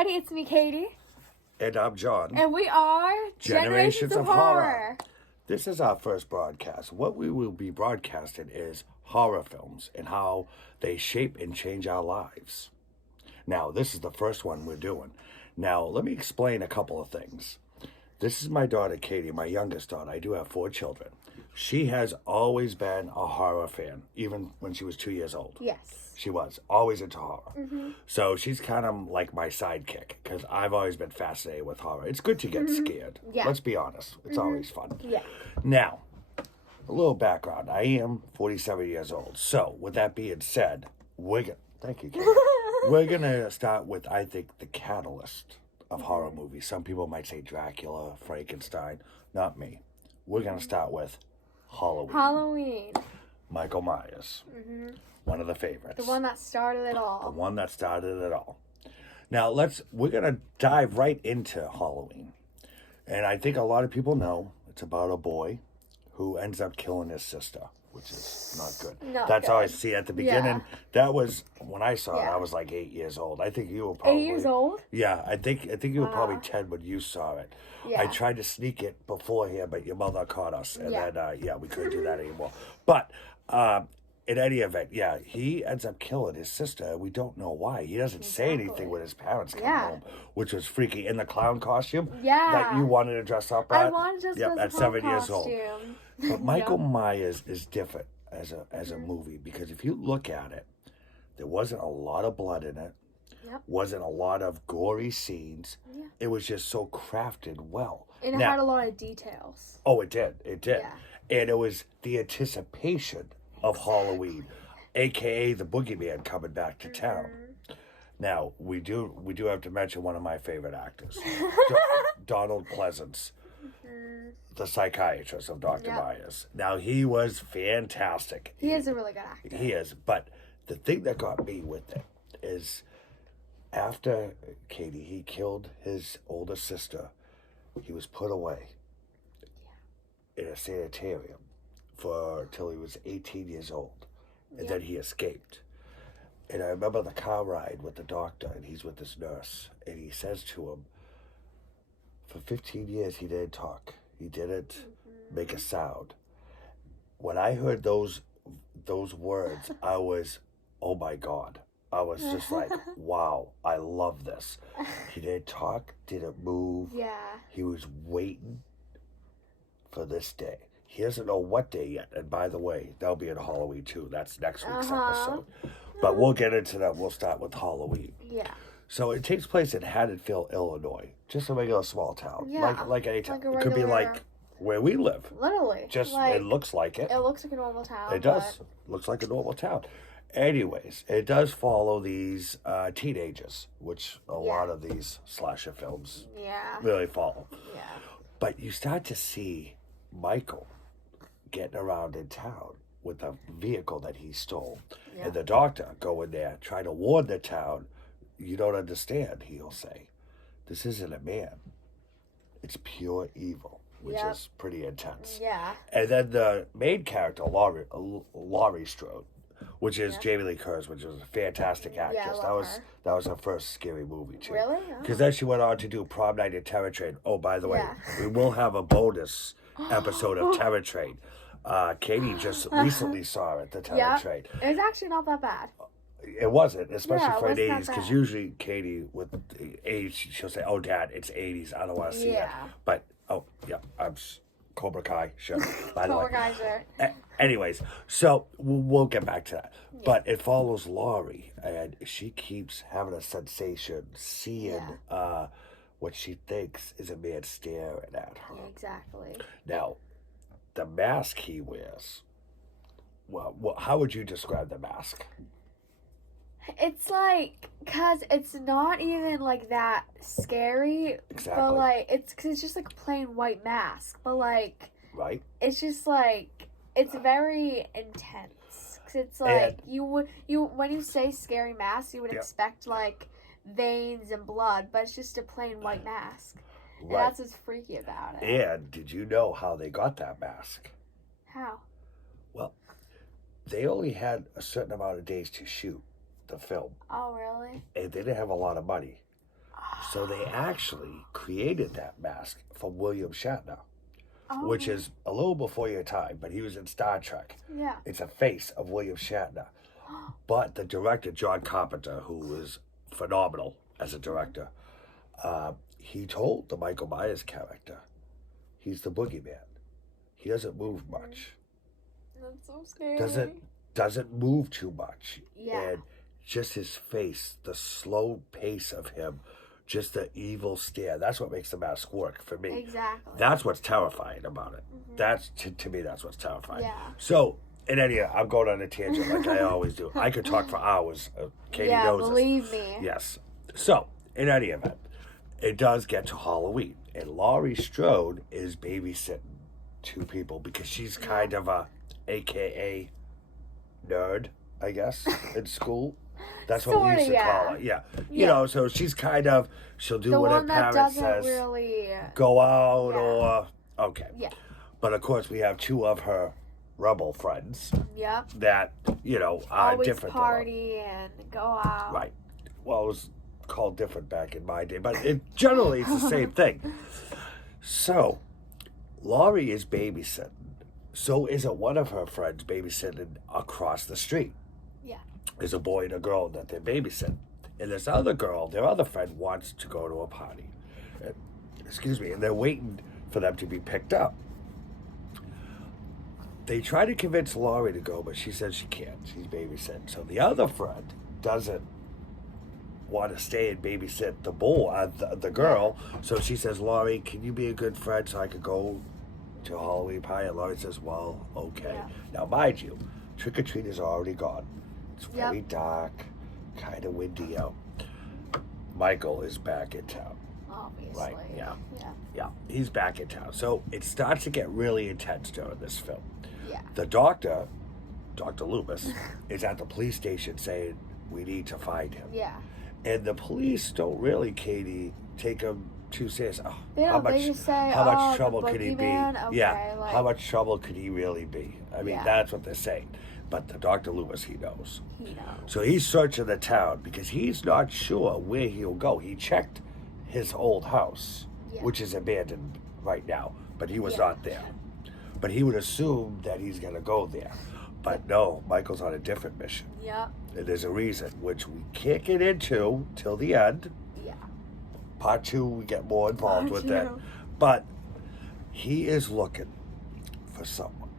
everybody, it's me, Katie. And I'm John. And we are Generations of Horror. This is our first broadcast. What we will be broadcasting is horror films and how they shape and change our lives. Now, this is the first one we're doing. Now, let me explain a couple of things. This is my daughter, Katie, my youngest daughter. I do have 4 children. She has always been a horror fan, even when she was 2 years old. Yes. She was always into horror. Mm-hmm. So she's kind of like my sidekick because I've always been fascinated with horror. It's good to get scared. Yeah. Let's be honest. It's always fun. Yeah. Now, a little background. I am 47 years old. So, with that being said, thank you, Katie. We're going to start with, I think, the catalyst of horror movies. Some people might say Dracula, Frankenstein. Not me. We're going to start with Halloween. Michael Myers. One of the favorites. The one that started it The all. one that started it all. Now, we're going to dive right into Halloween. And I think a lot of people know it's about a boy who ends up killing his sister, which is not good. That's how I see it at the beginning. Yeah. That was, when I saw it, Yeah. I was like 8 years old. I think you were probably... 8 years old? Yeah, I think you were probably 10 when you saw it. Yeah. I tried to sneak it beforehand, but your mother caught us. And Yeah. then, we couldn't do that anymore. But... in any event, he ends up killing his sister. We don't know why. He doesn't say anything when his parents come home, which was freaky. In the clown costume that you wanted to dress up at. I wanted to dress at 7 years old. costume. But Michael Myers is different as a movie because if you look at it, there wasn't a lot of blood in it. Yep. Wasn't a lot of gory scenes. Yeah. It was just so crafted well. And it had a lot of details. Oh, it did. It did. Yeah. And it was the anticipation of Halloween, aka the boogeyman coming back to town. Now we do have to mention one of my favorite actors, Donald Pleasance, the psychiatrist of Dr. Myers. Now he was fantastic. He is a really good actor. He is, but the thing that got me with it is after Katie, he killed his older sister. He was put away in a sanitarium till he was 18 years old. And then he escaped. And I remember the car ride with the doctor, and he's with this nurse, and he says to him, for 15 years he didn't talk. He didn't make a sound. When I heard those words, I was, oh my God. I was just like, wow, I love this. He didn't talk, didn't move. Yeah. He was waiting for this day. He doesn't know what day yet. And by the way, that'll be in Halloween too. That's next week's episode. But we'll get into that. We'll start with Halloween. Yeah. So it takes place in Haddonfield, Illinois. Just a regular small town. Yeah. Like any town. Like a It could be regular- like where we live. Literally. Just like, it looks like it. It looks like a normal town. It does. Looks like a normal town. Anyways, it does follow these teenagers, which a lot of these slasher films really follow. Yeah. But you start to see Michael getting around in town with a vehicle that he stole. Yeah. And the doctor going there, trying to warn the town, you don't understand, he'll say. This isn't a man. It's pure evil, which is pretty intense. Yeah. And then the main character, Laurie Strode, which is Jamie Lee Curtis, which was a fantastic actress. I that love was her. that was her first scary movie too. Really? Because then she went on to do Prom Night at Terror Train. Oh, by the way, we will have a bonus episode of Terror Train. Katie just recently saw it, the Terror Train. It's actually not that bad. It wasn't, especially Yeah, it for an wasn't that 80s, because bad. usually Katie, with the age, she'll say, oh, Dad, it's 80s. I don't want to see it. But, I'm Cobra Kai, sure. By the way. Cobra Kai, sure. Anyways, so we'll get back to that. Yeah. But it follows Laurie, and she keeps having a sensation, seeing what she thinks is a man staring at her. Yeah, exactly. Now, the mask he wears, well, how would you describe the mask? It's like, cause it's not even like that scary, Exactly. but like it's just like a plain white mask, but like Right? it's just like it's very intense. Cause it's like And- when you say scary mask, you would expect like veins and blood, but it's just a plain white mask. And Right. that's what's freaky about it. And did you know how they got that mask? How? Well, they only had a certain amount of days to shoot the film, Oh, really? and they didn't have a lot of money. So they actually created that mask for William Shatner, which is a little before your time, but he was in Star Trek. Yeah. It's a face of William Shatner. But the director, John Carpenter, who was phenomenal as a director, he told the Michael Myers character, he's the boogeyman. He doesn't move much. That's so scary. Doesn't move too much. Yeah. And just his face, the slow pace of him, just the evil stare. That's what makes the mask work for me. Exactly. That's what's terrifying about it. That's to me. That's what's terrifying. Yeah. So, in any, I'm going on a tangent like I always do. I could talk for hours. Katie knows believe this. me. Yes. So, in any event, it does get to Halloween, and Laurie Strode is babysitting two people because she's kind of a AKA nerd, I guess, in school. That's what we used to call her. Yeah. You know, so she's kind of, she'll do the what one her that parents doesn't says. really Go out or, okay. Yeah. But of course, we have two of her rebel friends Yep. that, are Always different. party and go out. Right. Well, it was called different back in my day, but generally it's the same thing. So, Laurie is babysitting. So isn't one of her friends babysitting across the street. Yeah. There's a boy and a girl that they're babysitting. And this other girl, their other friend, wants to go to a party. And they're waiting for them to be picked up. They try to convince Laurie to go, but she says she can't. She's babysitting. So the other friend doesn't want to stay and babysit the girl. So she says, Laurie, can you be a good friend so I could go to a Halloween party? And Laurie says, well, okay. Yeah. Now, mind you, trick-or-treat is already gone. It's very dark, kind of windy out. Michael is back in town. Obviously. Right, yeah. Yeah. Yeah, he's back in town. So it starts to get really intense during this film. Yeah. The doctor, Dr. Loomis, is at the police station saying, we need to find him. Yeah. And the police don't really, Katie, take him too serious. Oh, They don't. They just say, how much the trouble could he be? boogeyman? Okay, Yeah, like, how much trouble could he really be? I mean, Yeah. that's what they're saying. But the Dr. Loomis, he knows. he knows. So he's searching the town because he's not sure where he'll go. He checked his old house, Yeah. which is abandoned right now, but he was Yeah. not there. But he would assume that he's going to go there. But no, Michael's on a different mission. Yep. And there's a reason, which we can't get into till the end. Yeah. Part 2, we get more involved Part with that. 2. But he is looking for someone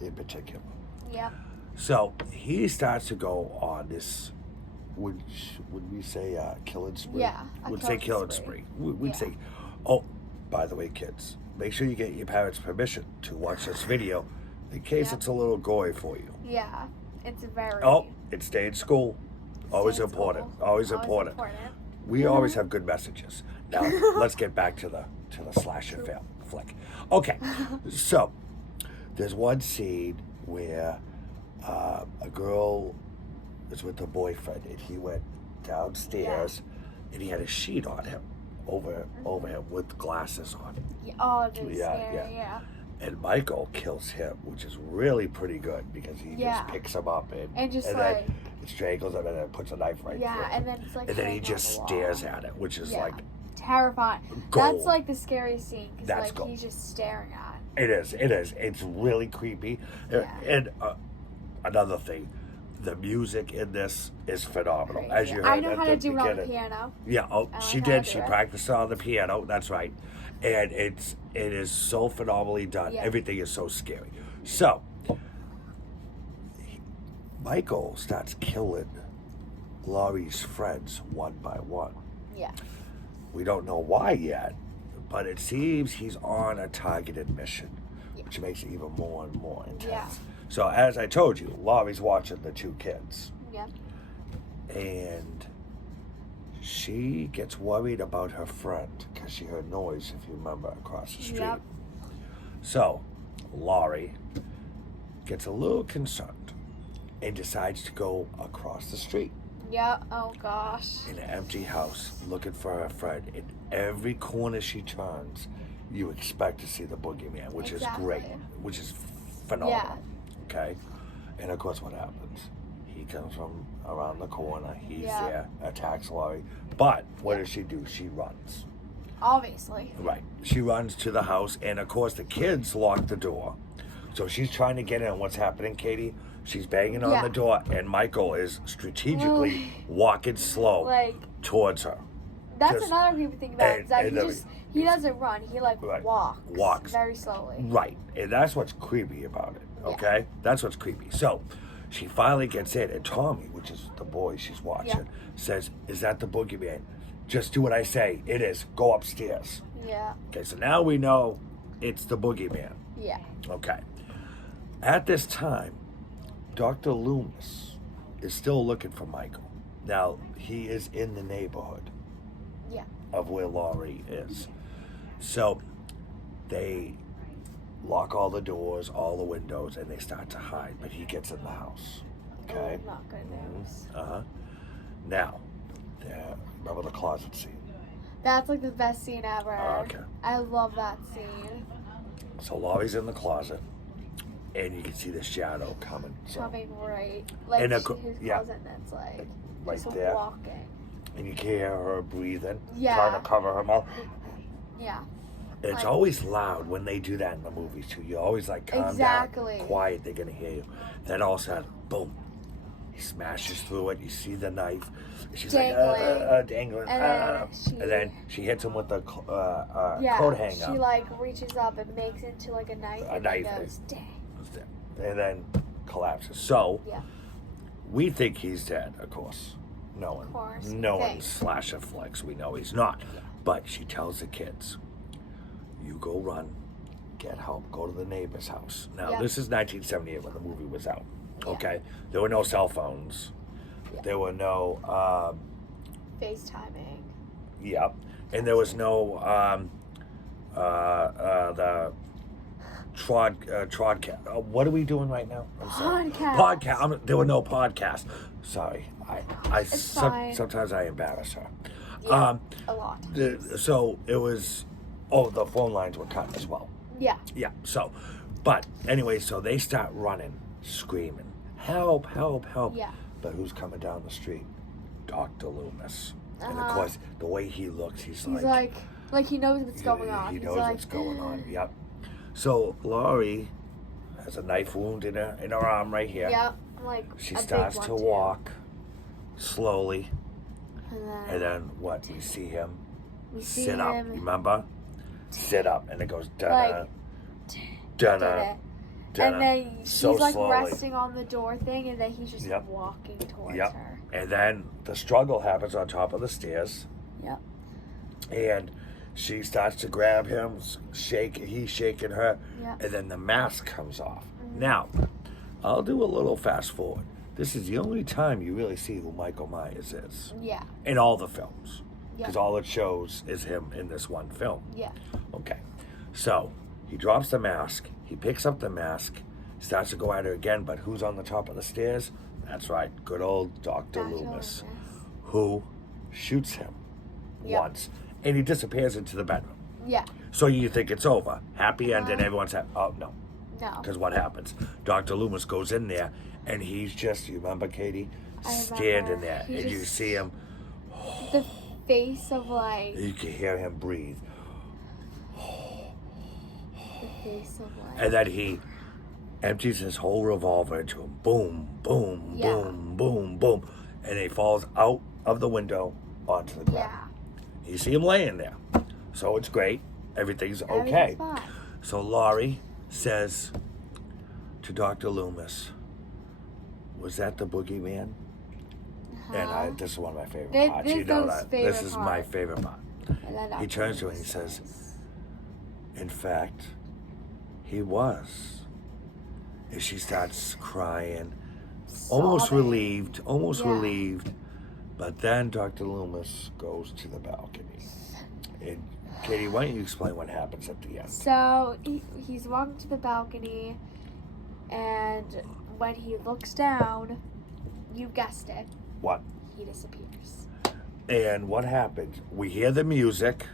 in particular. Yep. So he starts to go on this, would we say killing spree? Yeah, a We'd say killing killing spree. spree. We'd Yeah. say, oh, by the way, kids, make sure you get your parents' permission to watch this video in case Yep. it's a little gory for you. Yeah. It's very. Oh, and stay in school. Always Stay in important. school. Always important. We always have good messages. Now, let's get back to the slasher film flick. Okay, so there's one scene where a girl is with her boyfriend, and he went downstairs, and he had a sheet on him, over him with glasses on. Yeah. Oh, it's Yeah, scary. yeah. Yeah. And Michael kills him, which is really pretty good because he Yeah. just picks him up And just then like. strangles him and then puts a knife right through Yeah, him. and then it's like. And then he hanging just on the wall. stares at it, which is Yeah. like, Terrifying. Gold. That's like the scariest scene because That's like gold. he's just staring at. it is. It's really creepy. Yeah. And another thing, the music in this is phenomenal. Crazy. As you heard I know at how the to do it on the beginning. piano. Yeah, I she know how to did. do She it. practiced on the piano. That's right. And it is so phenomenally done. Yeah. Everything is so scary. So, Michael starts killing Laurie's friends one by one. Yeah. We don't know why yet, but it seems he's on a targeted mission, Yeah. which makes it even more and more intense. Yeah. So, as I told you, Laurie's watching the two kids. Yeah. And she gets worried about her friend because she heard noise, if you remember, across the street. Yep. So, Laurie gets a little concerned and decides to go across the street Yeah. Oh gosh. in an empty house looking for her friend. In every corner she turns, you expect to see the boogeyman, which is great, Exactly. which is phenomenal. Yeah. Okay? And of course, what happens? He comes from around the corner. He's Yeah. there, attacks Laurie. But what does she do? She runs. Obviously. Right. She runs to the house, and of course the kids lock the door. So she's trying to get in. What's happening, Katie? She's banging on Yeah. the door, and Michael is strategically walking slow Like, towards her. that's Just- another creepy thing about it. Is that and he doesn't run. He like Right. walks. Walks. Very slowly. Right. And that's what's creepy about it. Yeah. Okay? That's what's creepy. So she finally gets in, and Tommy, which is the boy she's watching, says, "Is that the boogeyman? Just do what I say. It is. Go upstairs." Yeah. Okay, so now we know it's the boogeyman. Yeah. Okay. At this time, Dr. Loomis is still looking for Michael. Now, he is in the neighborhood Yeah. of where Laurie is. So they lock all the doors, all the windows, and they start to hide, but he gets in the house. Okay? Oh, not good news. Uh-huh. Now, remember the closet scene? That's like the best scene ever. Oh, okay. I love that scene. So Laurie's in the closet, and you can see the shadow coming. So, Coming right, like And to of cour- his yeah. closet that's like Right just there. walking. and you can hear her breathing, Yeah. trying to cover her mouth. Yeah. It's Like- always loud when they do that in the movies too. You're always like, calm Exactly. down, quiet, they're gonna hear you. Then all of a sudden, boom, he smashes through it. You see the knife. She's Dangling. like, dangling. And then she- she hits him with the Yeah. coat hanger. She like reaches up and makes it into like a knife. A and knife. Then goes, dang. And then collapses. So Yeah. we think he's dead, of course. No Of course, we one think. slasher flicks. We know he's not. Yeah. But she tells the kids, "You go run, get help, go to the neighbor's house." Now Yeah. this is 1978 when the movie was out. Yeah. Okay, there were no cell phones. Yeah. There were no. FaceTiming. Yep, and there was no the Trodcast. What are we doing right now? I'm sorry. Podcast. Podcast. There were no podcasts. Sorry, It's fine. sometimes I embarrass her. Yeah. A lot. So it was. Oh, the phone lines were cut as well. Yeah. Yeah. So, but anyway, so they start running, screaming, "Help! Help! Help!" Yeah. But who's coming down the street? Dr. Loomis. And of Uh-huh. course, the way he looks, He's like he knows what's going on. He He's knows like, what's going on. Yep. So Laurie has a knife wound in her arm right here. Yep. Like She a starts big to one, too. walk slowly, And and then what? We see him we see sit up. him. Remember? Sit up, and it goes Like, dun did dun it. And then he's so like slowly. resting on the door thing, and then he's just Yep. walking towards Yep. her. And then the struggle happens on top of the stairs. Yep. And she starts to grab him, he's shaking her, Yep. and then the mask comes off. Mm-hmm. Now, I'll do a little fast forward. This is the only time you really see who Michael Myers is Yeah. in all the films. Yeah. Because all it shows is him in this one film. Yeah. Okay. So, he drops the mask, he picks up the mask, starts to go at her again, but who's on the top of the stairs? That's right, good old Dr. Loomis, who shoots him Yep. once, and he disappears into the bedroom. Yeah. So you think it's over, happy ending, everyone's happy. Oh no, No. because what happens? Dr. Loomis goes in there, and he's just, you remember, Katie, I remember. standing there, He and you just- see him. The face of like You can hear him breathe, the face of like and then he empties his whole revolver into him. Boom, boom, Yeah. boom, boom, boom, and he falls out of the window onto the ground. yeah. You see him laying there, so it's great. Everything's okay. Everything's fine. So Laurie says to Dr. Loomis, "Was that the boogeyman?" And Huh? this is one of my favorite This- parts. this You know is that. favorite This is my part. favorite part. And then He Dr. turns to her and he Loomis says, "In fact, he was." And she starts crying, almost sobbing. relieved, Yeah. relieved. But then Dr. Loomis goes to the balcony. And Katie, why don't you explain what happens at the end? So he's walking to the balcony, and when he looks down, you guessed it, What? he disappears. And what happens? We hear the music,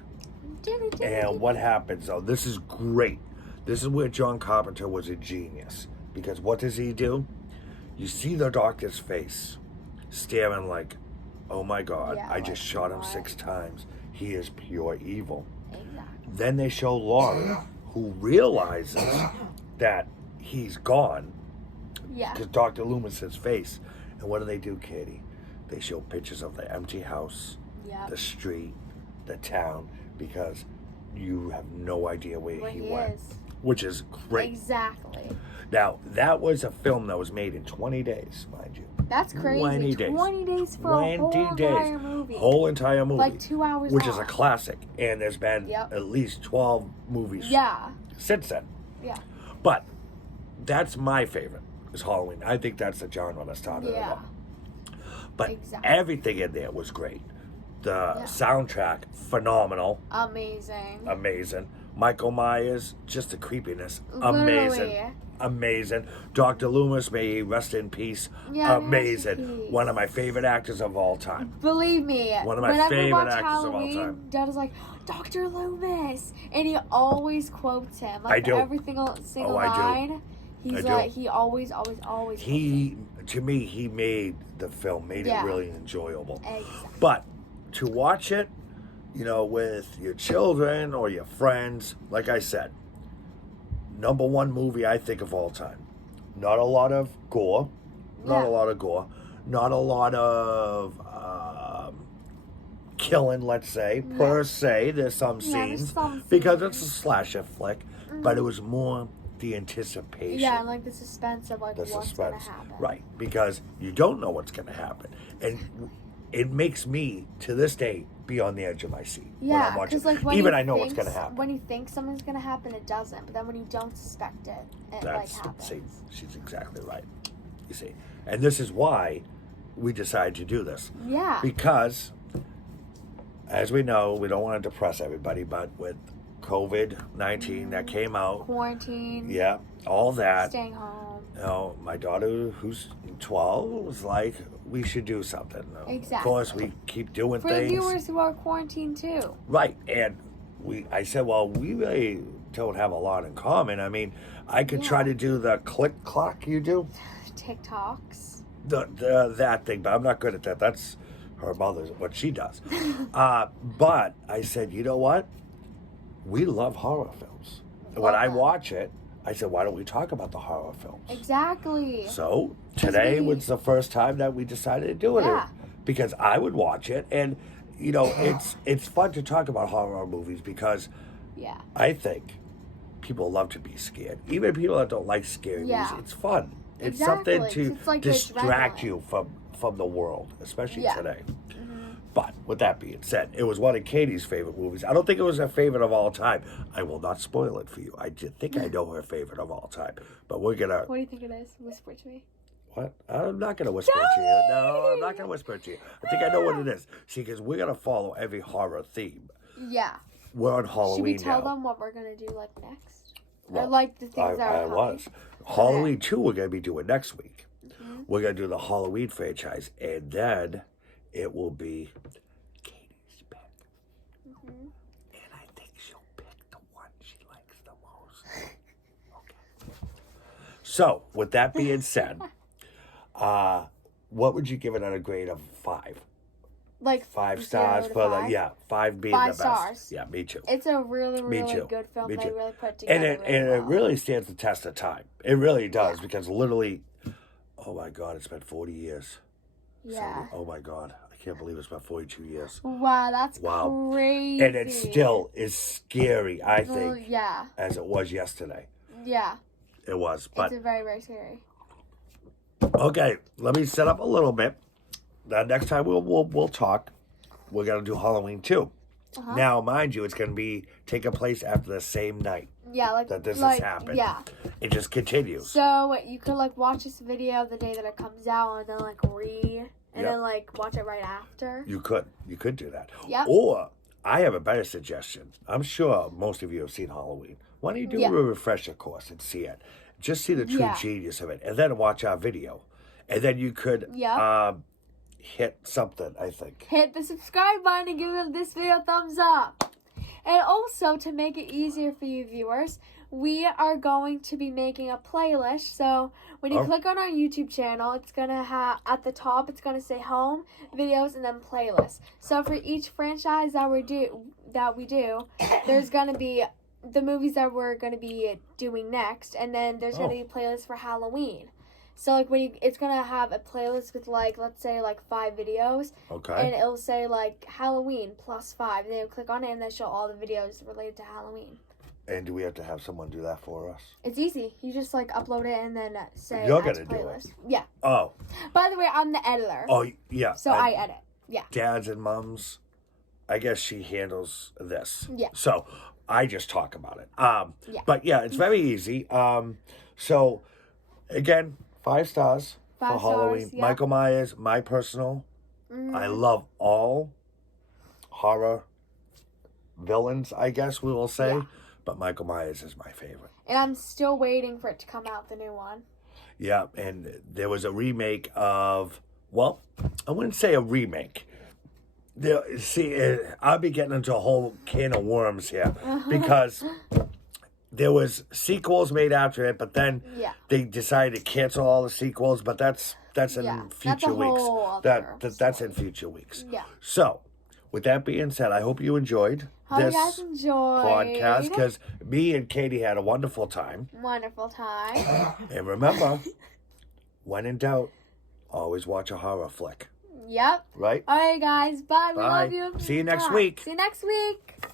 and what happens? Oh, this is great. This is where John Carpenter was a genius. Because what does he do? you see the doctor's face staring like, oh my God, Yeah, I just like, shot him what? 6 times. He is pure evil. Exactly. Then they show Laurie, who realizes that he's gone Yeah. because Dr. Loomis's face. And what do, Katie? They show pictures of the empty house, Yeah. the street, the town, because you have no idea where he went. Is. Which is great. Exactly. Now, that was a film that was made in 20 days, mind you. That's crazy. 20 days. 20 days for a whole entire movie. Whole entire movie. Like 2 hours Which long. is a classic. And there's been Yep. at least 12 movies Yeah. since then. Yeah. But that's my favorite, is Halloween. I think that's the genre that started it Yeah. all. But Exactly. everything in there was great. The soundtrack, phenomenal. Amazing. Michael Myers, just the creepiness. Literally. Amazing. Dr. Loomis, may he rest in peace. Yeah, Amazing. rest in peace. One of my favorite actors of all time. Believe me, One of my whenever favorite we watch actors of all Halloween, time. Dad is like, Dr. Loomis, and he always quotes him. Like I do. every single I do. line. He's I do. like, he always quotes To me, he made the film, made it really enjoyable. Exactly. But to watch it, with your children or your friends, like I said, #1 movie I think of all time. Not a lot of gore. Not a lot of killing, let's say, per se. There's some scenes. Because it's a slasher flick. But it was more the anticipation. Yeah, and like the suspense of like what's going to happen. Right, because you don't know what's going to happen. And it makes me, to this day, be on the edge of my seat when I'm watching. Because like when even you I know think, what's going to happen. When you think something's going to happen, it doesn't. But then when you don't suspect it, happens. See, she's exactly right. You see. And this is why we decided to do this. Yeah. Because, as we know, we don't want to depress everybody, but with COVID-19 that came out. Quarantine. Yeah, all that. Staying home. My daughter, who's 12, was like, we should do something. Exactly. Of course, we keep doing For things. the viewers who are quarantined too. Right, and I said, well, we really don't have a lot in common. I mean, I could try to do the click clock you do. TikToks. That thing, but I'm not good at that. That's her mother's, what she does. But I said, you know what? We love horror films. And when I watch it, I said, why don't we talk about the horror films? Exactly. So today was the first time that we decided to do it. Yeah. Because I would watch it, and it's fun to talk about horror movies because I think people love to be scared. Even people that don't like scary movies, it's fun. It's something to distract you from the world, especially today. But with that being said, it was one of Katie's favorite movies. I don't think it was her favorite of all time. I will not spoil it for you. I just think I know her favorite of all time. But we're going to... What do you think it is? Whisper it to me. What? I'm not going to whisper it to you. No, I'm not going to whisper it to you. I think I know what it is. See, because we're going to follow every horror theme. Yeah. We're on Halloween now. Should we tell them what we're going to do next? Well, or like the things that are coming? Halloween 2 we're going to be doing next week. We're going to do the Halloween franchise. And then it will be Katie's pick. And I think she'll pick the one she likes the most. Okay. So, with that being said, what would you give it on a grade of 5? Like 5 stars for 5 being 5 the best. stars. Yeah, me too. It's a really, really good film. Me They too. really put together. And it really stands the test of time. It really does because literally, oh my God, it's been 40 years. Yeah. Oh my God, I can't believe it's been 42 years. Wow, that's crazy. And it still is scary, I think, as it was yesterday. Yeah. It was, but it's very, very scary. Okay, let me set up a little bit. Next time we'll talk. We're gonna do Halloween 2. Now, mind you, it's gonna be taking place after the same night. Yeah, like that this has happened. Yeah. It just continues. So you could watch this video the day that it comes out, and then read, and then watch it right after. You could do that. Yeah. Or I have a better suggestion. I'm sure most of you have seen Halloween. Why don't you do a refresher course and see it? Just see the true genius of it, and then watch our video, and then you could hit something. I think hit the subscribe button and give this video a thumbs up. And also, to make it easier for you viewers, we are going to be making a playlist. So when you click on our YouTube channel, it's gonna have at the top. It's gonna say home, videos, and then playlist. So for each franchise that we do, there's gonna be the movies that we're gonna be doing next, and then there's gonna be playlists for Halloween. So like it's gonna have a playlist with like, let's say like 5 videos. Okay. And it'll say like Halloween +5. And then you'll click on it and then show all the videos related to Halloween. And do we have to have someone do that for us? It's easy. You just like upload it and then say You're add to gonna do playlist. it. Yeah. Oh. By the way, I'm the editor. Oh yeah. So I edit. Yeah. Dads and mums, I guess she handles this. Yeah. So I just talk about it. Yeah. But yeah, it's very easy. So again, 5 stars for 5 Halloween. stars, yeah. Michael Myers, my personal. I love all horror villains, I guess we will say. Yeah. But Michael Myers is my favorite. And I'm still waiting for it to come out, the new one. Yeah, and there was a remake of, well, I wouldn't say a remake. I'll be getting into a whole can of worms here because there was sequels made after it, but then they decided to cancel all the sequels. But that's in future weeks. That's in future weeks. Yeah. So, with that being said, I hope you enjoyed this you guys enjoyed podcast because me and Katie had a wonderful time. Wonderful time. And remember, when in doubt, always watch a horror flick. Yep. Right? All right, guys. Bye. We Bye. love you. See you next week. See you next week.